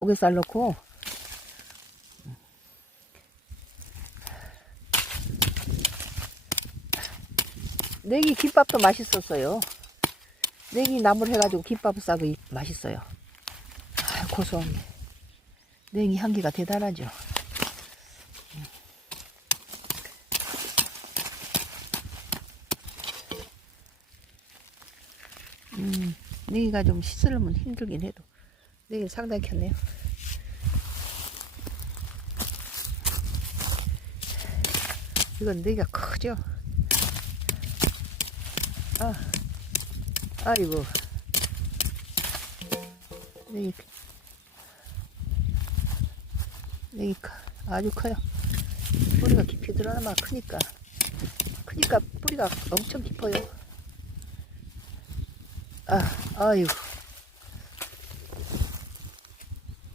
오게살 넣고 내기 김밥도 맛있었어요. 내기 나물 해가지고 김밥 이- 맛있어요. 아, 고소한 게. 냉이 향기가 대단하죠. 음, 냉이가 좀 씻으려면 힘들긴 해도 냉이 상당히 켰네요. 이건 냉이가 크죠? 아, 아이고. 냉이 커, 아주 커요. 뿌리가 깊이 들어가면 크니까. 크니까 뿌리가 엄청 깊어요. 아, 아이고.